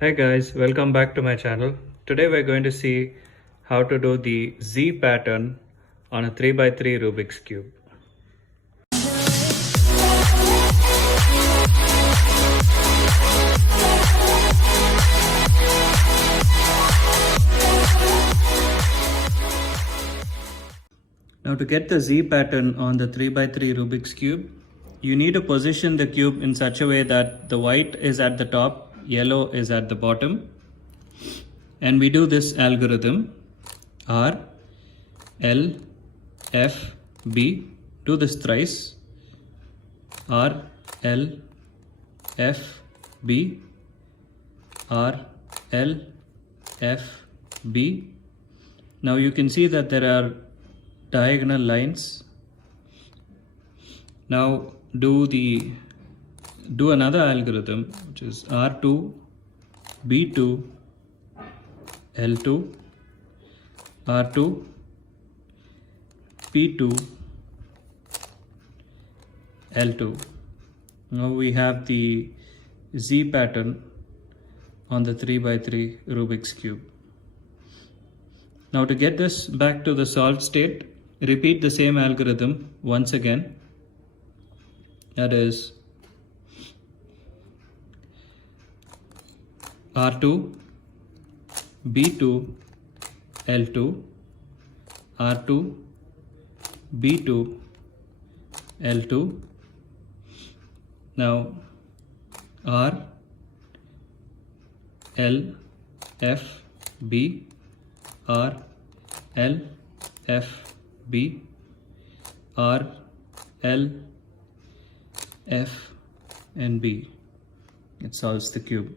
Hi guys, welcome back to my channel. Today we're going to see how to do the Z pattern on a 3x3 Rubik's Cube. Now to get the Z pattern on the 3x3 Rubik's Cube, you need to position the cube in such a way that the white is at the top, yellow is at the bottom. And we do this algorithm R, L, F, B. Do this thrice. R, L, F, B. R, L, F, B. Now you can see that there are diagonal lines. Now do another algorithm, which is R2, B2, L2, R2, P2, L2. Now we have the Z pattern on the 3x3 Rubik's Cube. Now to get this back to the solved state, repeat the same algorithm once again. That is R2, B2, L2, R2, B2, L2. Now R, L, F, B, R, L, F, B, R, L, F, and B. It solves the cube.